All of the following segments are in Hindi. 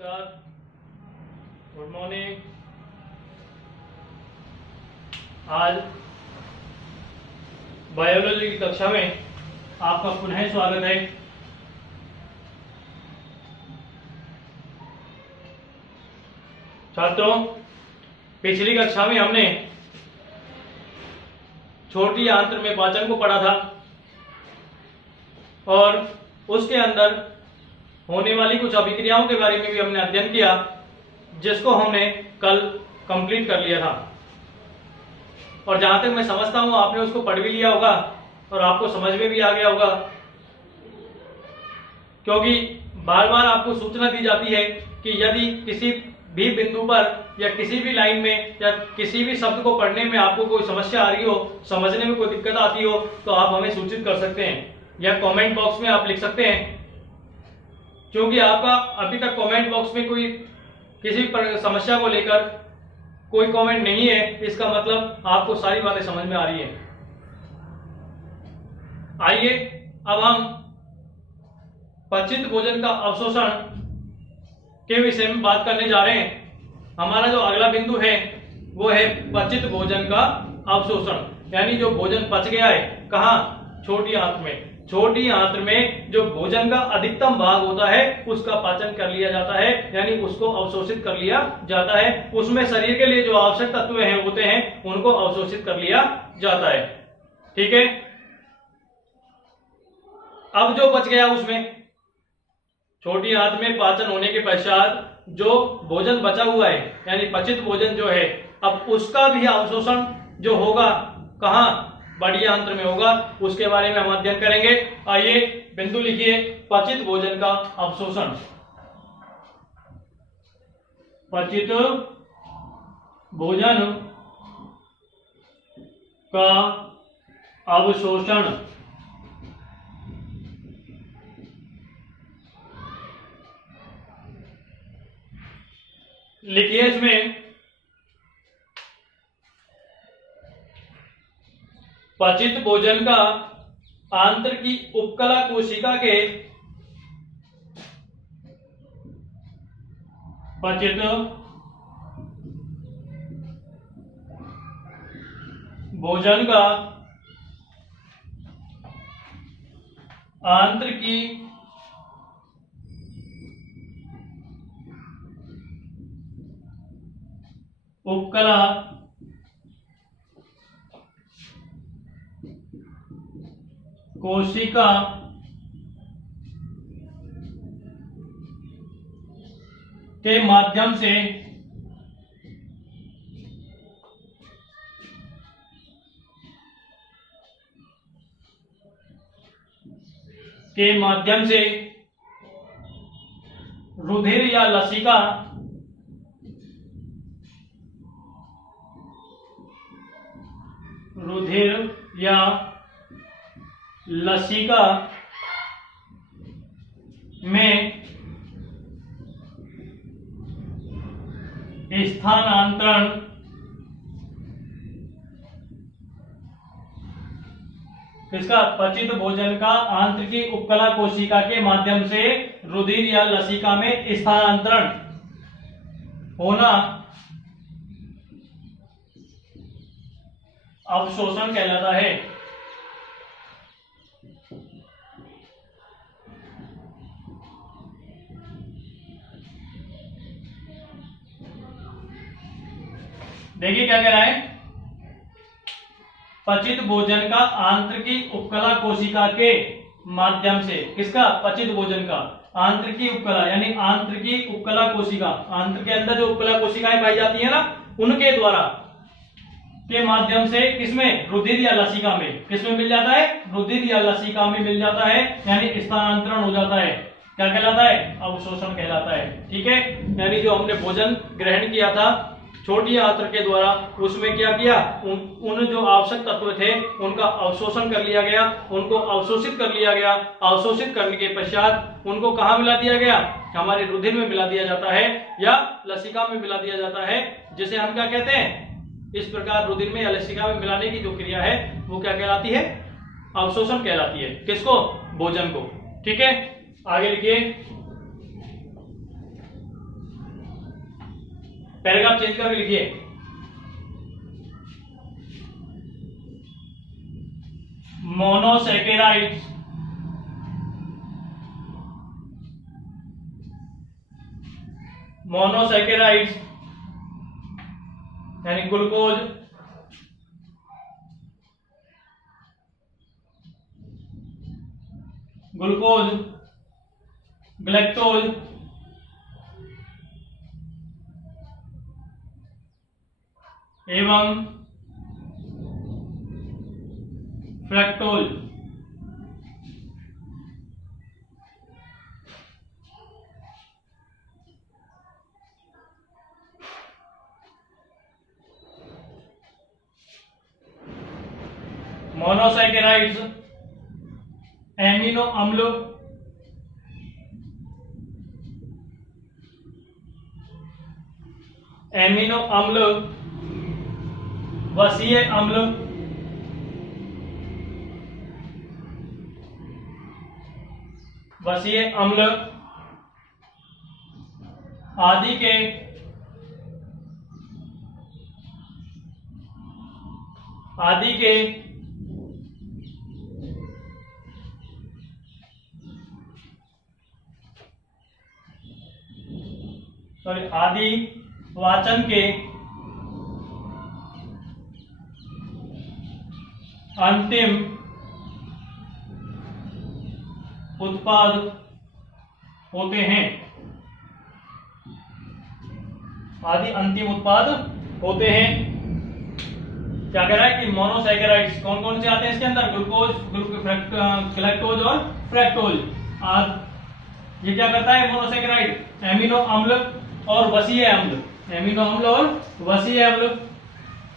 नमस्कार, गुड मॉर्निंग। आज बायोलॉजी की कक्षा में आपका पुनः स्वागत है। छात्रों, पिछली कक्षा में हमने छोटी आंत्र में पाचन को पढ़ा था और उसके अंदर होने वाली कुछ अभिक्रियाओं के बारे में भी हमने अध्ययन किया, जिसको हमने कल कंप्लीट कर लिया था। और जहां तक मैं समझता हूं आपने उसको पढ़ भी लिया होगा और आपको समझ में भी आ गया होगा, क्योंकि बार बार आपको सूचना दी जाती है कि यदि किसी भी बिंदु पर या किसी भी लाइन में या किसी भी शब्द को पढ़ने में आपको कोई समस्या आ रही हो, समझने में कोई दिक्कत आती हो, तो आप हमें सूचित कर सकते हैं या कमेंट बॉक्स में आप लिख सकते हैं। क्योंकि आपका अभी तक कमेंट बॉक्स में कोई किसी समस्या को लेकर कोई कमेंट नहीं है, इसका मतलब आपको सारी बातें समझ में आ रही हैं। आइए अब हम पचित भोजन का अवशोषण के विषय में बात करने जा रहे हैं। हमारा जो अगला बिंदु है वो है पचित भोजन का अवशोषण, यानी जो भोजन पच गया है, कहाँ? छोटी आंत में। छोटी आंत्र में जो भोजन का अधिकतम भाग होता है उसका पाचन कर लिया जाता है, यानी उसको अवशोषित कर लिया जाता है। उसमें शरीर के लिए जो आवश्यक तत्व हैं होते हैं उनको अवशोषित कर लिया जाता है। ठीक है, अब जो बच गया उसमें छोटी आंत में पाचन होने के पश्चात जो भोजन बचा हुआ है, यानी पचित भोजन जो है, अब उसका भी अवशोषण जो होगा कहाँ? बड़ी आंत्र में होगा। उसके बारे में हम अध्ययन करेंगे। आइए बिंदु लिखिए, पचित भोजन का अवशोषण। पचित भोजन का अवशोषण। लिखिए इसमें पचित भोजन का आंत्र की उपकला कोशिका के पचित भोजन का आंत्र की उपकला कोशिका के माध्यम से रुधिर या लसिका में स्थानांतरण किसका? पचित भोजन का आंत्र की उपकला कोशिका के माध्यम से रुधिर या लसिका में स्थानांतरण होना अवशोषण कहलाता है। देखिए क्या कह रहा है, पचित भोजन का आंत्र की उपकला कोशिका के माध्यम से। किसका? पचित भोजन का आंत्र की उपकला, यानी आंत्र की उपकला कोशिका, आंत्र के अंदर जो उपकला कोशिकाएं पाई जाती है ना, उनके द्वारा के माध्यम से किसमें? रुधिर या लसिका में। किसमें मिल जाता है? रुधिर या लसिका में मिल जाता है, यानी स्थानांतरण हो जाता है। क्या कहलाता है? अवशोषण कहलाता है। ठीक है, यानी जो हमने भोजन ग्रहण किया था छोटी आंत्र के द्वारा, उसमें क्या किया? उन जो आवश्यक तत्व थे उनका अवशोषण कर लिया गया, उनको अवशोषित कर लिया गया। अवशोषित करने के पश्चात उनको कहाँ मिला दिया गया? हमारे रुधिर में मिला दिया जाता है या लसिका में मिला दिया जाता है, जिसे हम क्या कहते हैं? इस प्रकार रुधिर में या लसिका में मिलाने की जो क्रिया है वो क्या कहलाती है? अवशोषण कहलाती है। किसको? भोजन को। ठीक है, आगे लिखिए। पैराग्राफ चेंज करके लिखिए। मोनोसैकेराइड्स मोनोसैकेराइड्स यानी ग्लूकोज, ग्लूकोज, ग्लैक्टोज एवं फ्रक्टोज मोनोसैकेराइड्स एमिनो अम्ल, एमिनो अम्ल, वसीय अम्ल, वसीय अम्ल आदि के आदि वाचन के अंतिम उत्पाद होते हैं। आदि अंतिम उत्पाद होते हैं। क्या कह रहा है कि मोनोसैकेराइड्स कौन कौन से आते हैं इसके अंदर? ग्लूकोज, ग्लैक्टोज और फ्रक्टोज। ये क्या करता है मोनोसैकेराइड? एमिनो अम्ल और वसीय अम्ल, एमिनो अम्ल और वसीय अम्ल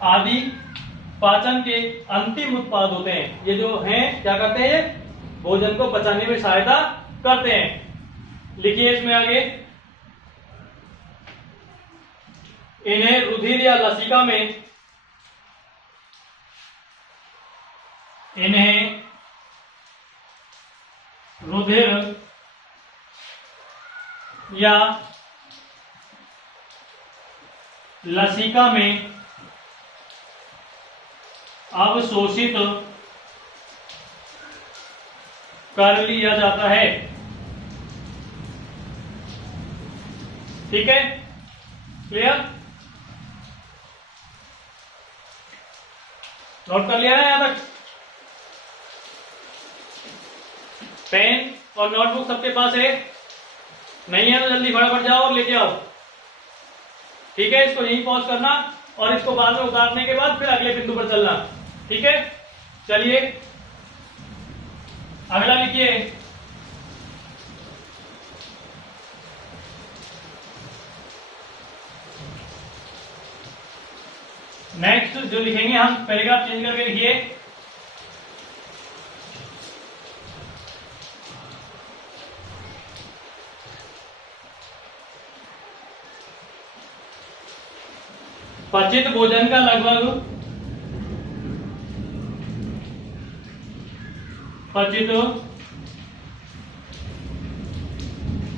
आदि पाचन के अंतिम उत्पाद होते हैं। ये जो हैं क्या करते हैं? भोजन को पचाने में सहायता करते हैं। लिखिए इसमें आगे, इन्हें रुधिर या लसिका में रुधिर या लसिका में अवशोषित कर लिया जाता है। ठीक है, क्लियर? नोट कर लिया है यहां तक? पेन और नोटबुक सबके पास है? नहीं है तो जल्दी फटाफट जाओ और लेके आओ। ठीक है, इसको यहीं पॉज करना और इसको बाद में उतारने के बाद फिर अगले बिंदु पर चलना। ठीक है, चलिए अगला लिखिए। नेक्स्ट जो लिखेंगे हम, पैराग्राफ चेंज करके लिखिए। पचित भोजन का लगभग पचित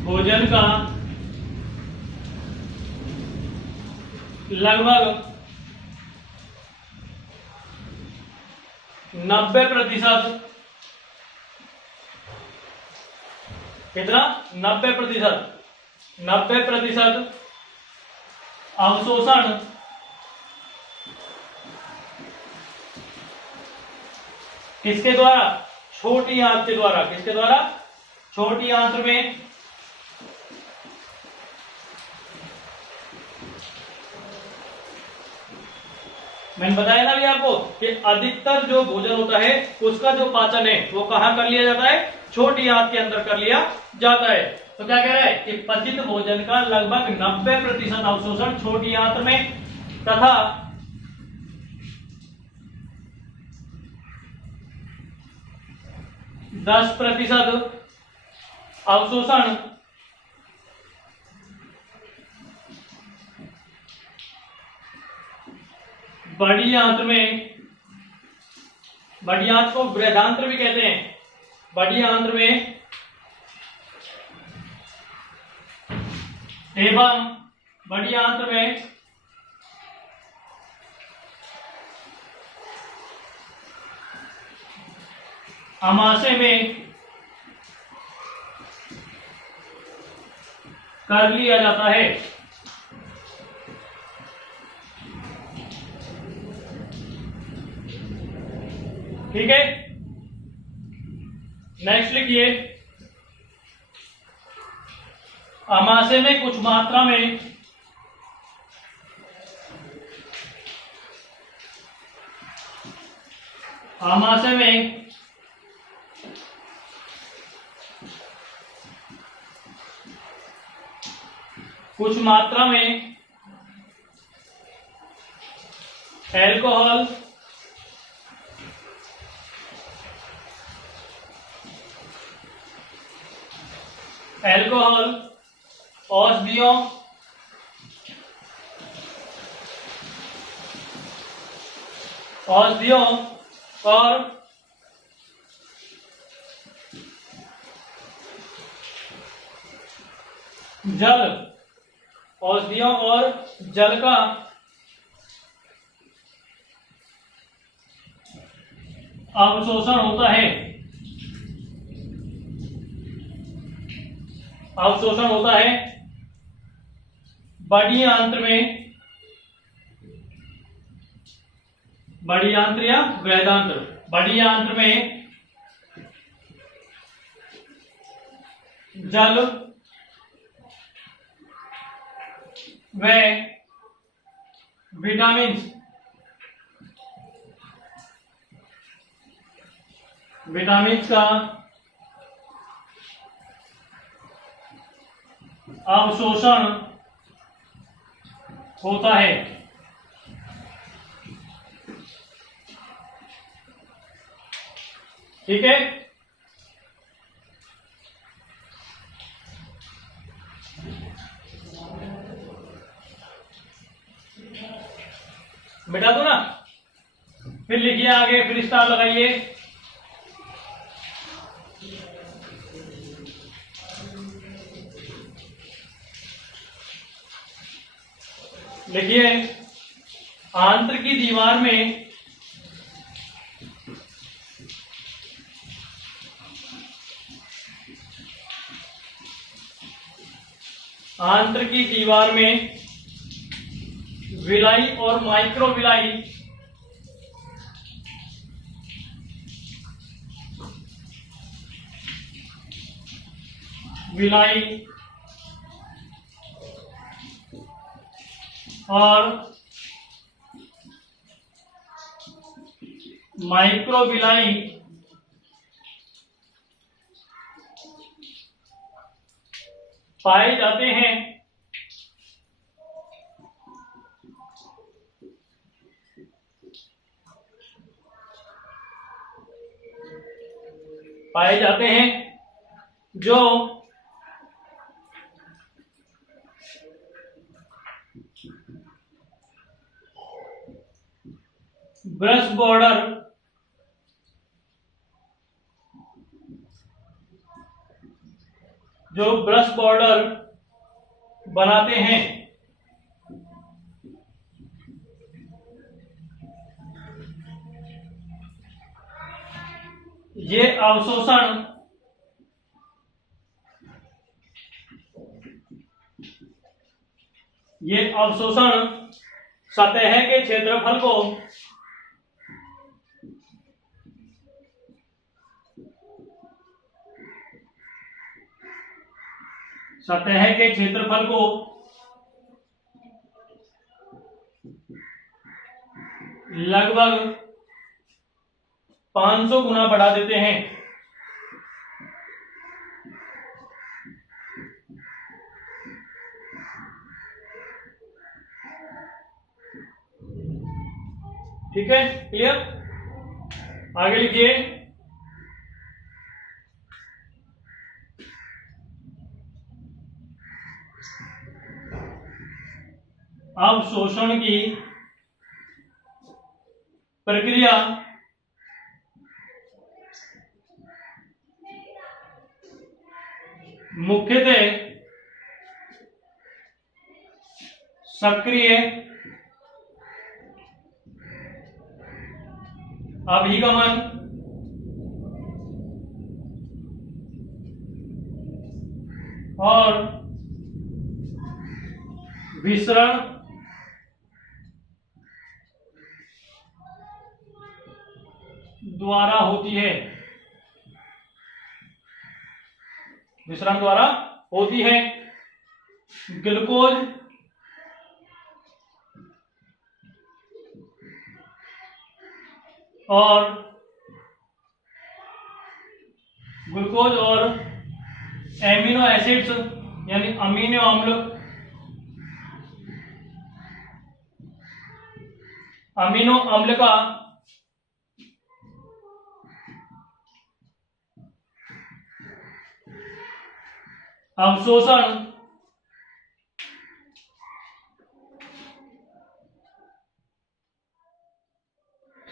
भोजन का लगभग 90%, कितना? 90% अवशोषण किसके द्वारा? छोटी आंत के द्वारा। किसके द्वारा? छोटी आंत में मैंने बताया ना अभी आपको कि अधिकतर जो भोजन होता है उसका जो पाचन है वो कहां कर लिया जाता है? छोटी आंत के अंदर कर लिया जाता है। तो क्या कह रहा है कि पचित भोजन का लगभग 90% अवशोषण छोटी आंत में तथा 10% अवशोषण बड़ी आंत में, बड़ी आंत को बृहदांत्र भी कहते हैं, बड़ी आंत में एवं बड़ी आंत में आमाशय में कर लिया जाता है। ठीक है, नेक्स्ट लिखिए, आमाशय में कुछ मात्रा में आमाशय में कुछ मात्रा में एल्कोहल औषधियों और औषधियों और जल का अवशोषण होता है। बड़ी आंत्र या बृहदांत्र, बड़ी आंत्र में जल व विटामिन्स का अवशोषण होता है। ठीक है, मिटा दो ना, फिर लिखिए आगे, फिर स्टार लगाइए। लिखिए, आंत्र की दीवार में विलाई और माइक्रोविलाई और माइक्रोविलाई पाए जाते हैं। जो ब्रश बॉर्डर बनाते हैं। ये अवशोषण सतह के क्षेत्रफल को लगभग 500 गुना बढ़ा देते हैं। ठीक है, क्लियर, आगे लिखिए, अवशोषण की प्रक्रिया मुख्यतः सक्रिय अभिगमन और विसरण द्वारा होती है, विसरण द्वारा होती है। ग्लूकोज और एमिनो एसिड्स यानी अमीनो अम्ल का अवशोषण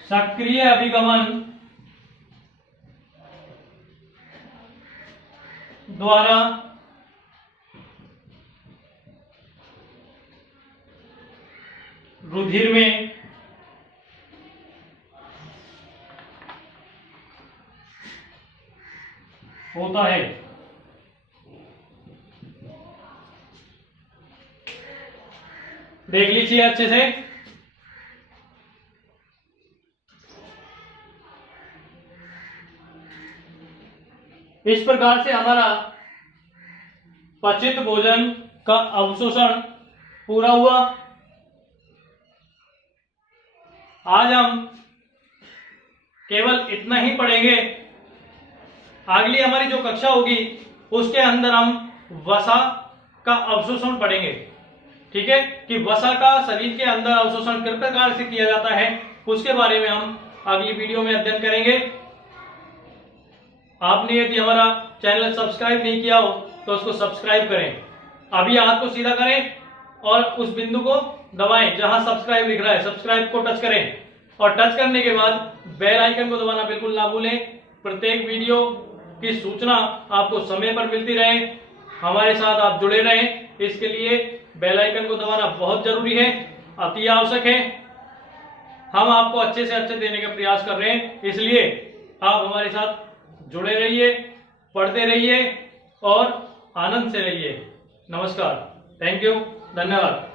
सक्रिय अभिगमन द्वारा रुधिर में होता है। देख लीजिए अच्छे से। इस प्रकार से हमारा पचित भोजन का अवशोषण पूरा हुआ। आज हम केवल इतना ही पढ़ेंगे। अगली हमारी जो कक्षा होगी उसके अंदर हम वसा का अवशोषण पढ़ेंगे। ठीक है, कि वसा का शरीर के अंदर अवशोषण किस प्रकार से किया जाता है उसके बारे में हम अगली वीडियो में अध्ययन करेंगे। आपने यदि हमारा चैनल सब्सक्राइब नहीं किया हो तो उसको सब्सक्राइब करें। अभी हाथ को सीधा करें और उस बिंदु को दबाएं जहां सब्सक्राइब लिख रहा है, सब्सक्राइब को टच करें और टच करने के बाद बेल आइकन को दबाना बिल्कुल ना भूलें। प्रत्येक वीडियो की सूचना आपको समय पर मिलती रहे, हमारे साथ आप जुड़े रहें, इसके लिए बेल आइकन को दबाना बहुत जरूरी है, अति आवश्यक है। हम आपको अच्छे से अच्छे देने का प्रयास कर रहे हैं, इसलिए आप हमारे साथ जुड़े रहिए, पढ़ते रहिए और आनंद से रहिए। नमस्कार, थैंक यू, धन्यवाद।